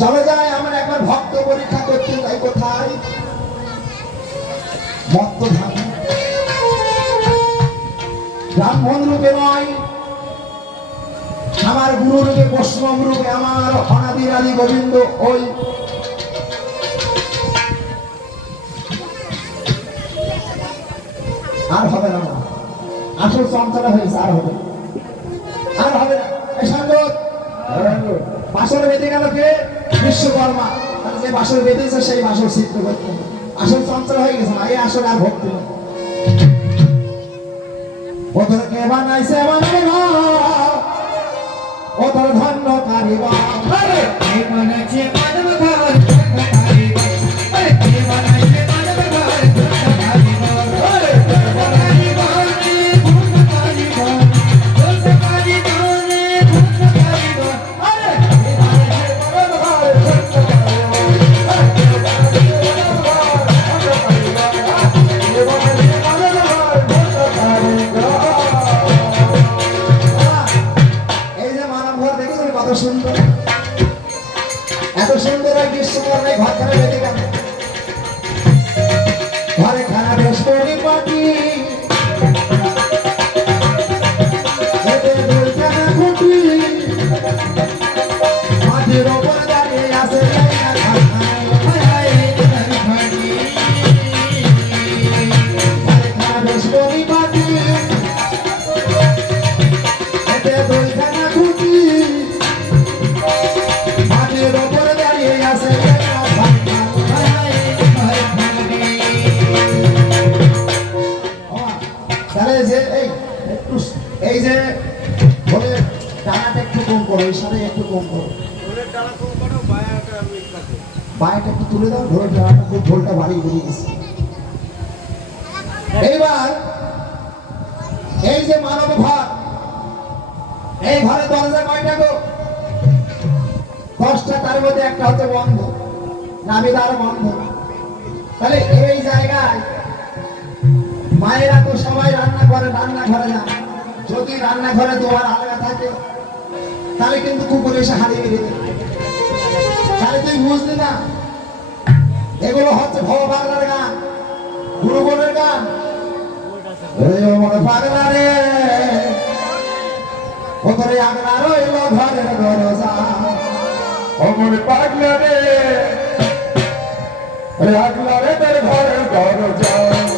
চলে যায়, আমার একবার ভক্ত পরীক্ষা করতে যাই কোথায়? ধাম ব্রাহ্মণ রূপে নয়, আমার গুরু রূপে, বৈষ্ণব রূপে, আমার অনাদি আদি গোবিন্দ, ওই। আর হবে না। আসল চঞ্চলা হয়েছে, আর হবে। আর হবে না। এই সঙ্গত বাসর বেঁধে গেল কে? বিশ্বকর্মা আর যে বাসর বেঁধেছে সেই বাসর সিদ্ধ করতে আসল চঞ্চল হয়ে গেছে না এই আসলে আর ভক্তি নেই। ওদের কে বানাইছে বানাইব ওদের ধন্য কারিবা মানব কম করো। একটু তুলে দাও ঢোল ডানাটা খুব ঢোলটা বাড়ি বেরিয়ে গেছে। এইবার এই যে মানব ঘর এই ঘরে দরজা কয়টা গো। দশটা তার মধ্যে একটা হচ্ছে বন্ধ নামিদার বন্ধ। তাহলে এই জায়গায় মায়েরা তো সবাই রান্না করে রান্না ঘরে যান। যদি রান্নাঘরে দুয়ার আলাদা থাকে তাহলে কিন্তু কুকুর এসে হারিয়ে দেবে। তাহলে তুই বুঝলি না? এগুলো হচ্ছে ভব বাংলার গান। গুরুগণের গান। ওরে আমার পাগলা রে। ওতরে আগলা রে। আগলা রে তোর ঘরের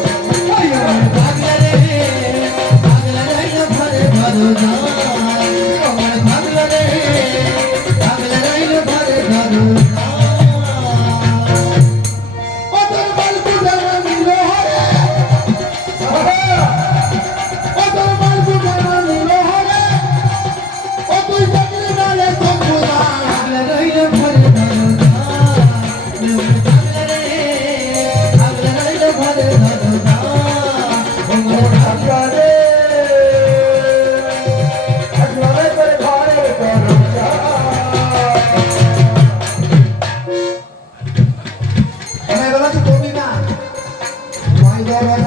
মাই দরজার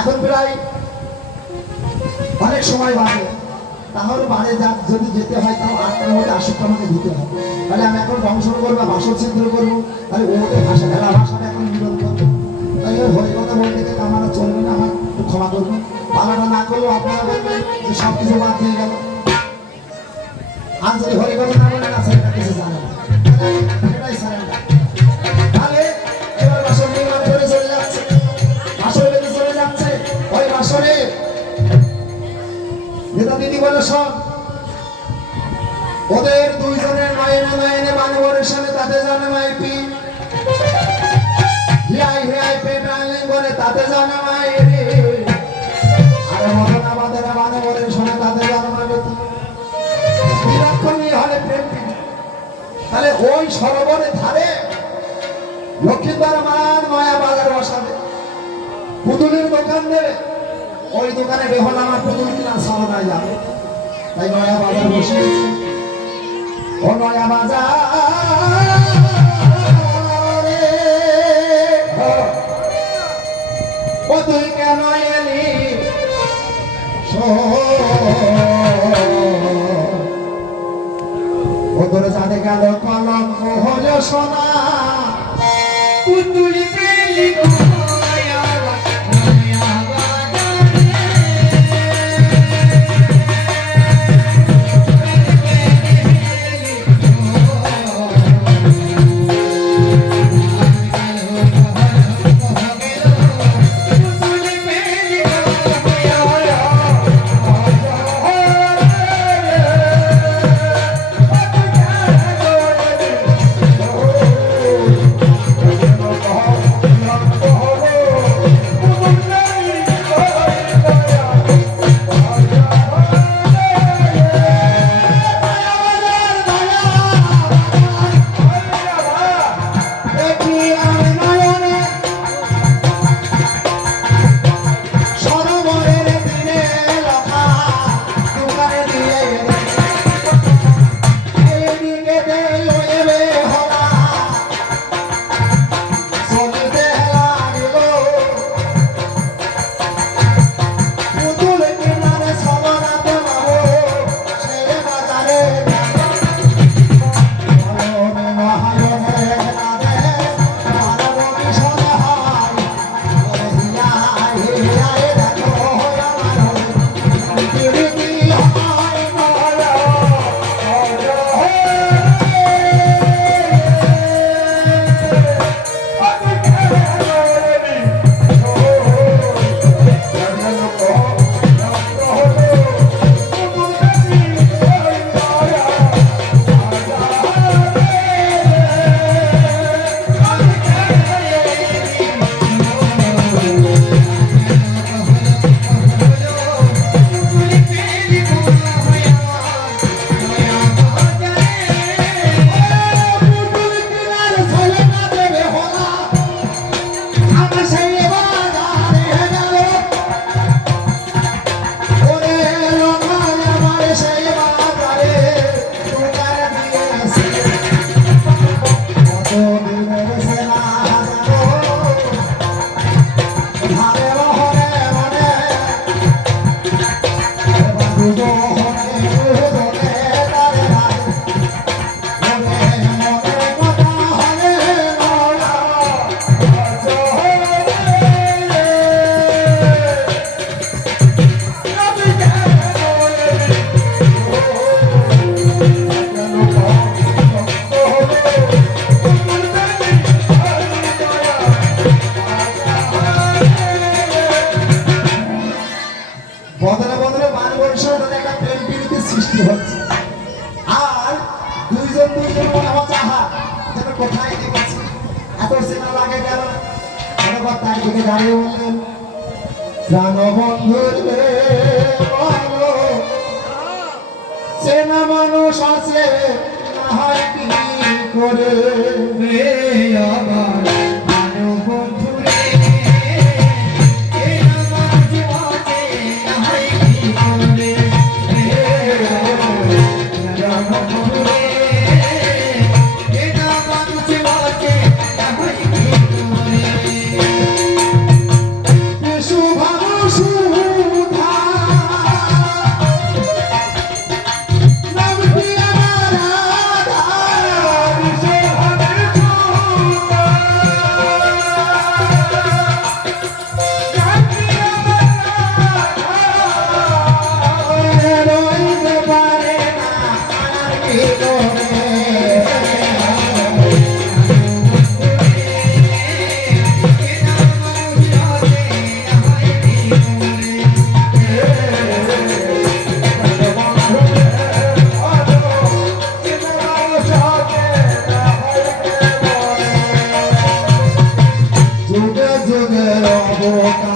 এখন প্রায় অনেক সময় বাজে। তাহলে বাড়ে যা যদি যেতে হয় তাও আটটার মধ্যে আশিটা আমাকে দিতে হয়। তাহলে আমি এখন বংশন করব বা বাসন ছিদ্র করব। তাহলে ওকে ভাষা, খেলা, ভাষাটা এখন মিলন করব। তাই হরি কথা বলতে গেলে আমার চলবে না, আমার ক্ষমা করব। পালাটা না করলেও আপনারা বলবেন যে সব কিছু বাদ দিয়ে গেল। আর যদি হরি কথা না বলে না সেটা কিছু জানে না। ওদের দুইজনের মায়েনে মায়েনে মানবরের সামনে তাতে জানে মাইপি তাহলে ওই সরোবরের ধারে লক্ষ্মীদার মান মায়া বাজার বসাবে। পুতুলের দোকান দেবে। ওই দোকানে বেহল আমার পুতুল কিনা সামনায় যাবে। তাই নয়া বাজার বসে ও নয়া বাজার ও তুই কেন এলি ও তোর চাঁদে গেল কলঙ্ক হলো সোনা পুতুল পেলি Thank you.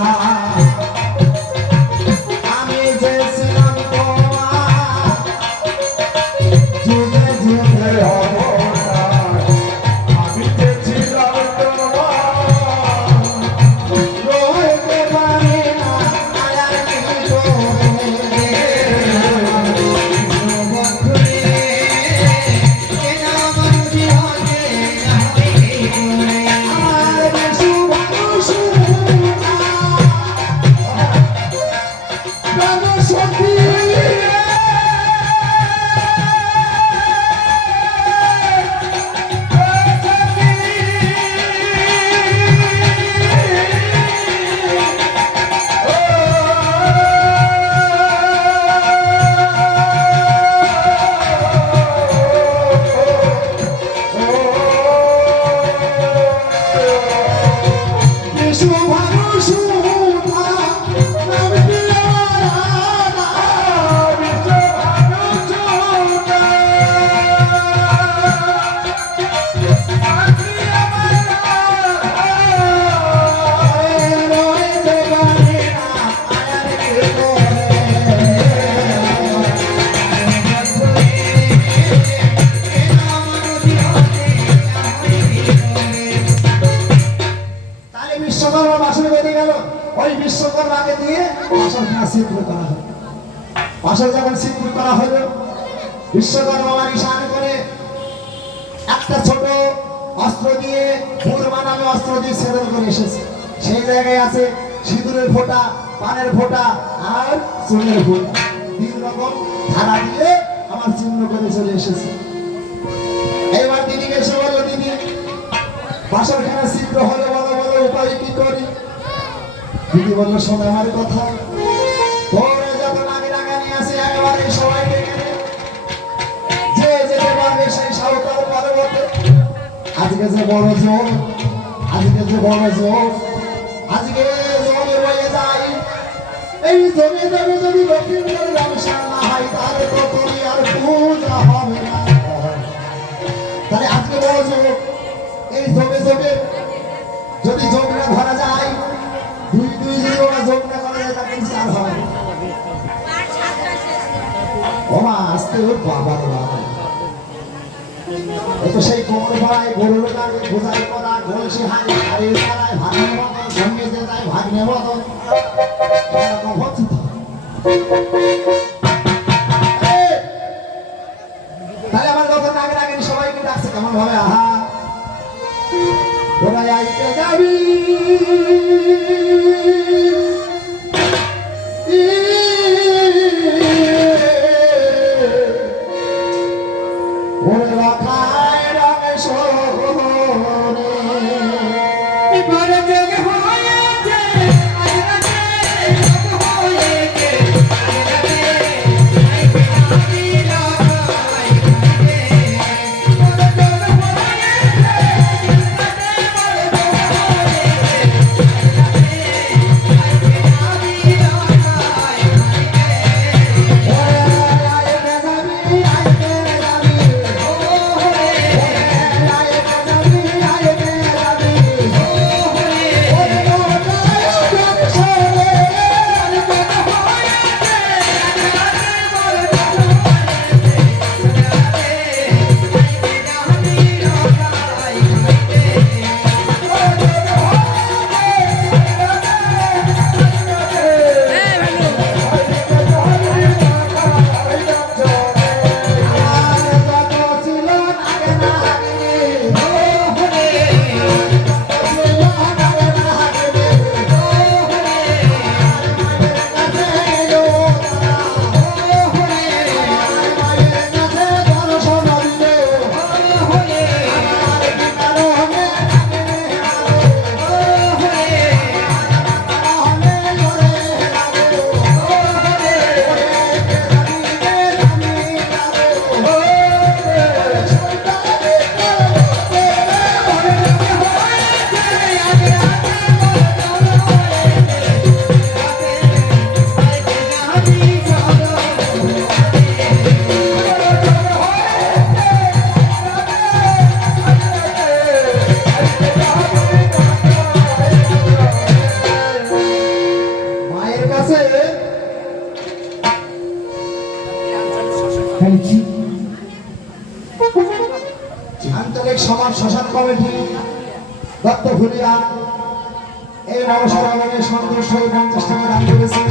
অস্ত্র দিয়ে মুরমা নামে অস্ত্র দিয়ে ছেদন করে এসেছে। সেই জায়গায় আছে সিঁদুরের ফোঁটা, পানের ফোঁটা আর চুলের ফোঁটা। তিন রকম ধারা দিয়ে আমার চিহ্ন করে চলে এসেছে। এইবার দিদিকে এসে বলল দিদি, বাসরখানা ছিদ্র হলে বলো বলো, উপায় কি করি? দিদি বলল, শোনো, আমার কথা। আজকে বড় জোর, আজকে যে বড় জোর, আজকে বয়ে যাই এই জমি যদি ব্যবসা না হয় তাহলে আর পূজা হবে না। তাহলে আজকে বড় জোর। এই জমে যদি যোগ না ধরা যায়, দুই দুই ওরা না করা যায় চার হয়? ও মা ওর বাবা বাবা। এ তো সেই কোমর পাড়ায় গরুর গাড়ি বোঝাই করা গলসি হাই হাই পাড়ায় ভাগ্নে মতন সঙ্গে যে যায় ভাগ্নে হচ্ছে তাহলে আমার কথা আগে আগে সবাইকে ডাকছে কেমন ভাবে আহা। দত্ত ভুলিয়া এই নবসমাগমে সন্তোষ হয়ে পঞ্চাশ টাকা দান করেছে।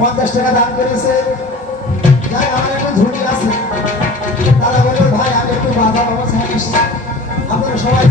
পঞ্চাশ টাকা দান করেছে। যাই আমার একটু ঝুড়ি আছে। তারা বলল ভাই, আমি একটু বাধা এসেছি আপনারা সবাই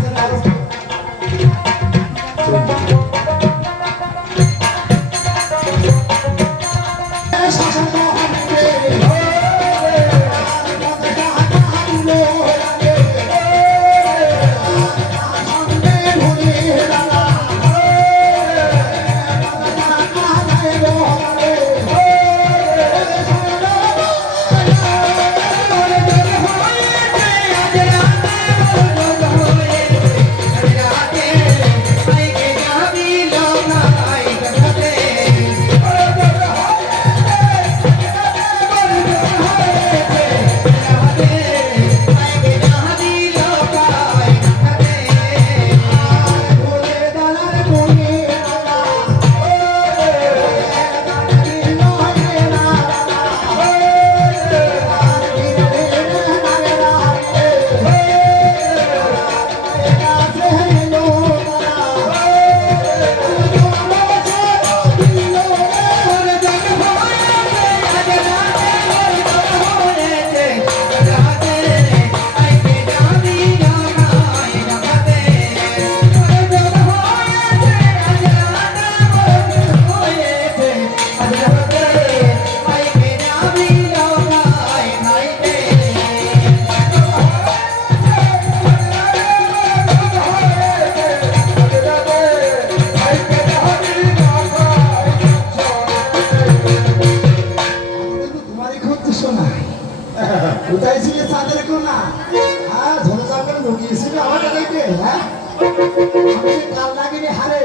কালনাগিনী হারে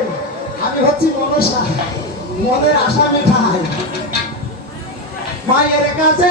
আমি হচ্ছি মনসা। মনের আশা মিঠাই। মায়ের কাছে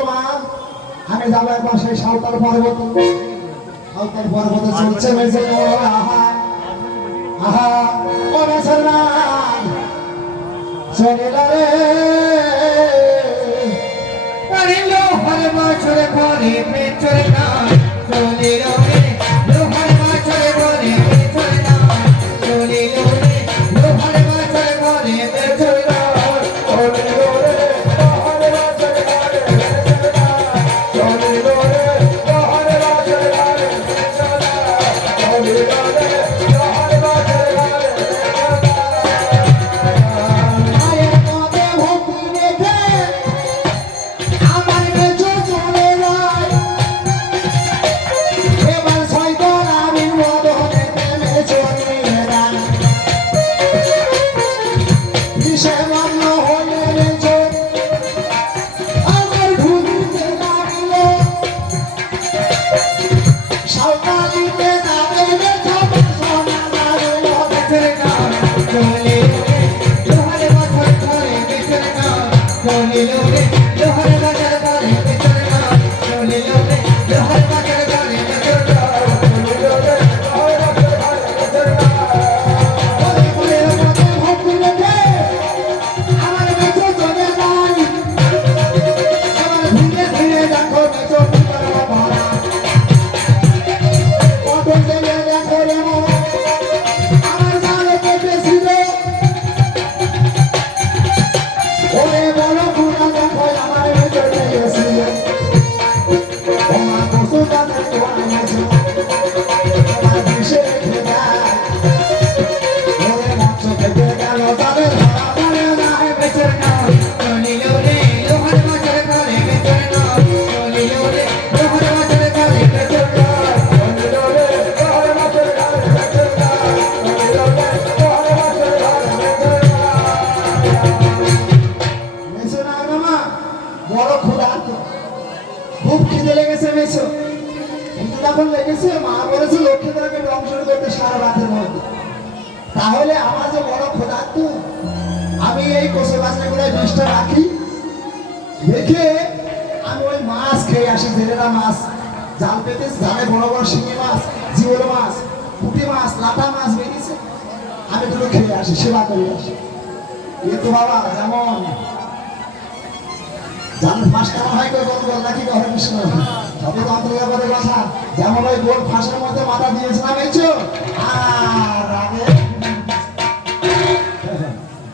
তোমার আমি যাব একবার সাঁওতাল পর্বত। সাঁওতাল পর্বতে চলছে বেঁচে আহা আহা, ও বেছেন চলে না চলিল রে। Polo, Polo. মাছ, পুঁটি মাছ, লাটা মাছ বেরিয়েছে। আমি দুটো খেয়ে আসি, সেবা করে আসি। এ তো বাবা, যেমন। জানেন ফাঁস কেমন হয় কেউ গন্ডগোল নাকি গহরে মিশন তবে তো অন্তর্গত কথা। যেমন ওই গোল ফাঁসের মধ্যে মাথা দিয়েছিলাম, এই চো আর আগে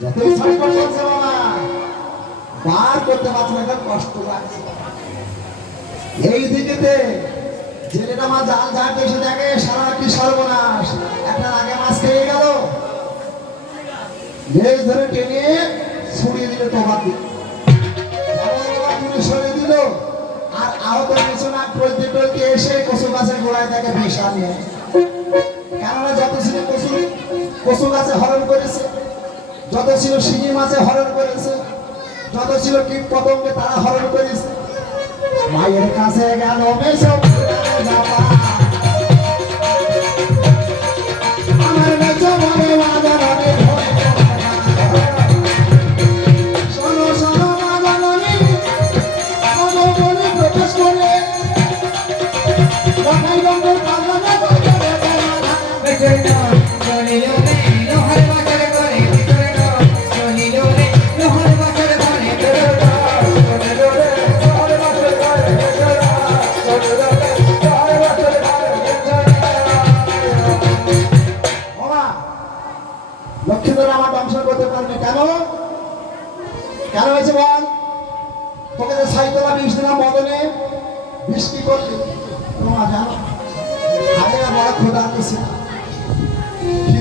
যতই সংকট চলছে বাবা। বার করতে পারছে না কষ্ট লাগছে। এই দিকেতে জেলেটা মাছ জাল এসে দেখে, সারা কি সর্বনাশ। একটা আগে মাছ খেয়ে গেল। ধরে টেনে ছড়িয়ে দিল দিল। আর কিছু না এসে কচু গাছের গোড়ায় তাকে বিষ আনিয়ে কেননা যত ছিল কচু কচু গাছে হরণ করেছে। যত ছিল শিঙি মাছে হরণ করেছে। যত ছিল কীট পতঙ্গে তারা হরণ করেছে। মায়ের কাছে গেল মেসব বাবা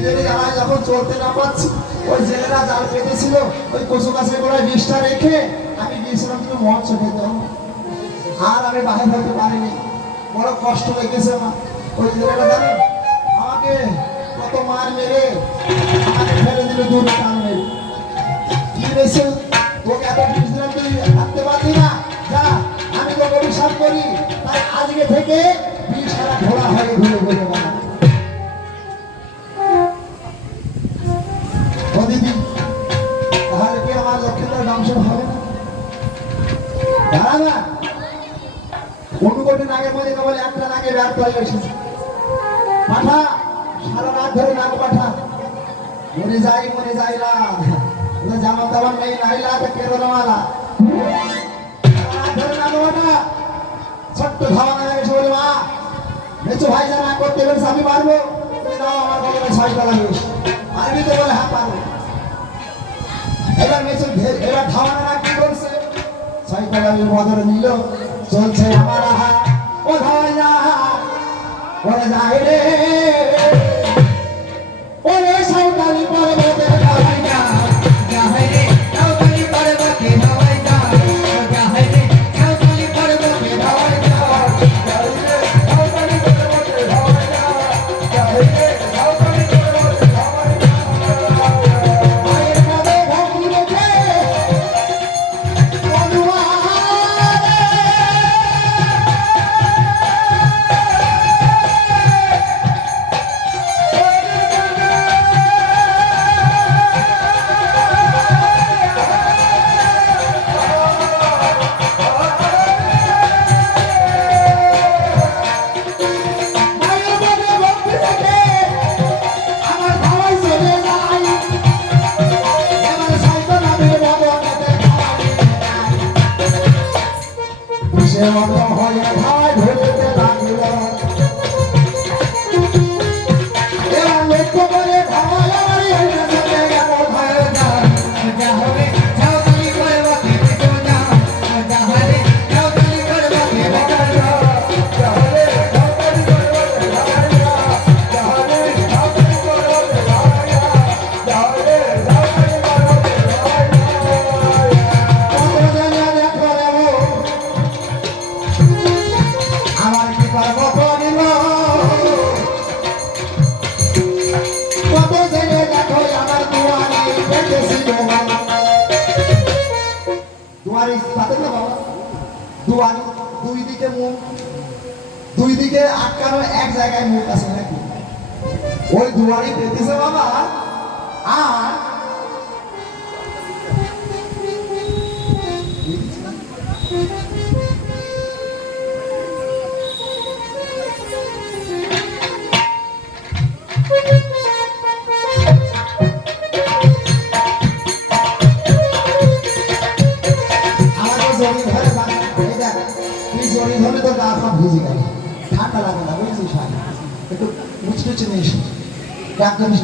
খিদের জ্বালায় যখন চলতে না পারছি, ওই জেলেরা জাল পেতেছিল ওই কচু গাছের গোড়ায় বিষটা রেখে আমি গিয়েছিলাম তুমি মদ চোখে আর আমি বাহির হতে পারিনি। বড় কষ্ট লেগেছে আমার। ওই জেলেরা জানো, আমাকে কত মার মেরে আমাকে ফেলে দিল দূরে কি হয়েছে? তোকে এত বিষ দিলাম, তুই থাকতে পারলি না। যা, আমি তোকে অভিশাপ করি। তাই আজকে থেকে বিষ সারা ঘোড়া হয়ে ঘুরে ঘুরে বেড়া অনুকোটি নাগের মধ্যে কেবল একটা নাগে ব্যর্থ হয়ে এসেছে। পাঠা, সারা রাত ধরে নাগ পাঠা। মরে যাই মরে যাই না জামা দাবার নেই নাইলা তো ছোট্ট ধাওয়া বলে বলে বলে হ্যাঁ এবার আহা ও ধাওয়া যা ওরে যাই রে? ওরে সাঁওতালি পর্বতে দুই দিকে মুখ, দুই দিকে আটকানো এক জায়গায় মুখ আছে নাকি? ওই দুয়ারি পেতেছে বাবা। আর ঠান্ডা লাগে না বুঝছিস ভাই? একটু মুচমুচে চিনিস রাগ করিস